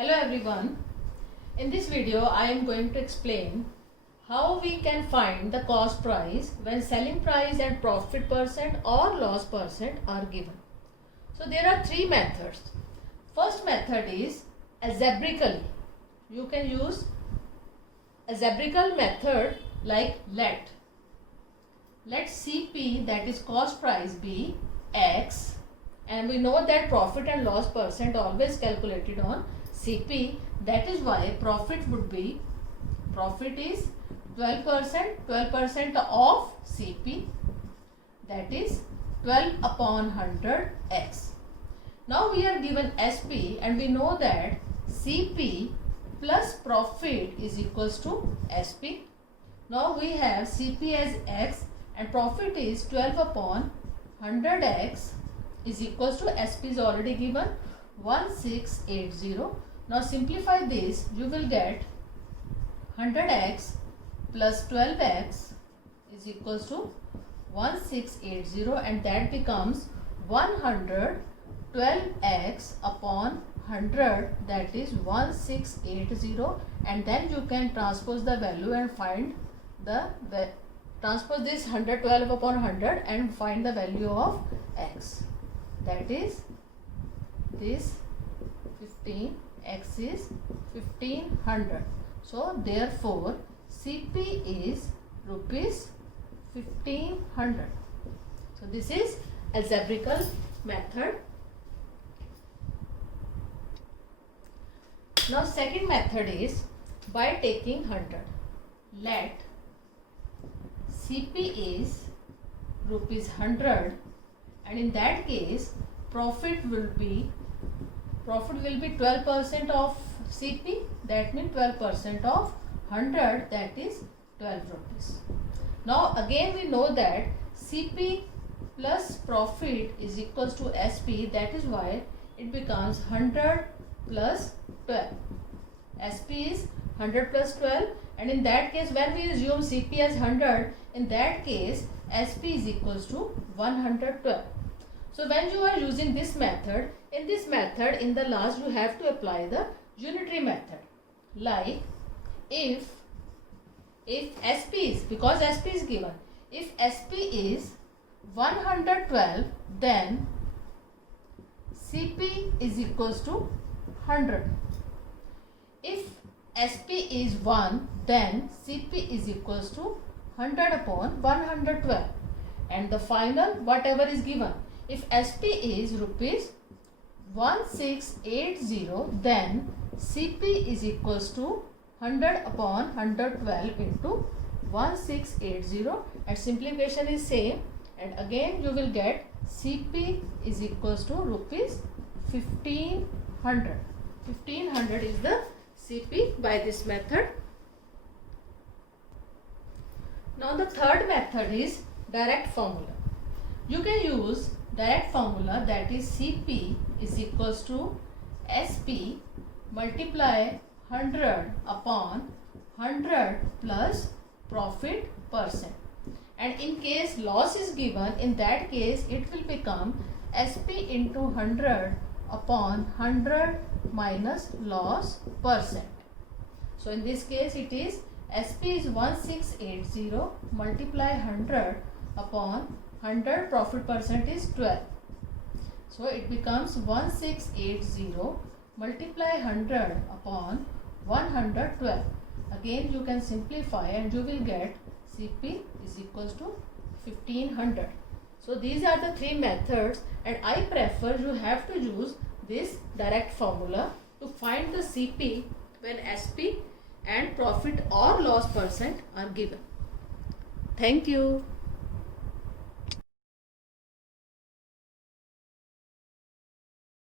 Hello everyone. In this video I am going to explain how we can find the cost price when selling price and profit percent or loss percent are given. So there are three methods. First method is algebraically. You can use algebraical method like let CP, that is cost price, be X, and we know that profit and loss percent always calculated on CP. That is why profit is 12% of CP, that is 12 upon 100 X. Now we are given SP and we know that CP plus profit is equals to SP. Now we have CP as X and profit is 12 upon 100 X is equals to SP is already given 1680. Now simplify this, you will get 100x plus 12x is equals to 1680, and that becomes 112x upon 100, that is 1680, and then you can transpose the value and find transpose this 112 upon 100 and find the value of x, that is this 15, x is 1500. So therefore CP is rupees 1500. So this is algebraical method. Now second method is by taking 100. Let CP is rupees 100, and in that case profit will be 12% of CP, that means 12% of 100, that is 12 rupees. Now again we know that CP plus profit is equals to SP, that is why it becomes 100 plus 12. SP is 100 plus 12, and in that case when we assume CP as 100, in that case SP is equals to 112. So when you are using this method, in this method in the last you have to apply the unitary method, like if SP is, because SP is given, if SP is 112, then CP is equals to 100. If SP is 1, then CP is equals to 100 upon 112, and the final whatever is given. If SP is rupees 1680, then CP is equals to 100 upon 112 into 1680, and simplification is same, and again you will get CP is equals to rupees 1500. 1500 is the CP by this method. Now the third method is direct formula. You can use direct formula, that is CP is equals to SP multiply 100 upon 100 plus profit percent, and in case loss is given, in that case it will become SP into 100 upon 100 minus loss percent. So in this case it is SP is 1680 multiply 100 upon 100, profit percent is 12. So it becomes 1680 multiply 100 upon 112. Again you can simplify and you will get CP is equals to 1500. So these are the three methods, and I prefer you have to use this direct formula to find the CP when SP and profit or loss percent are given. Thank you.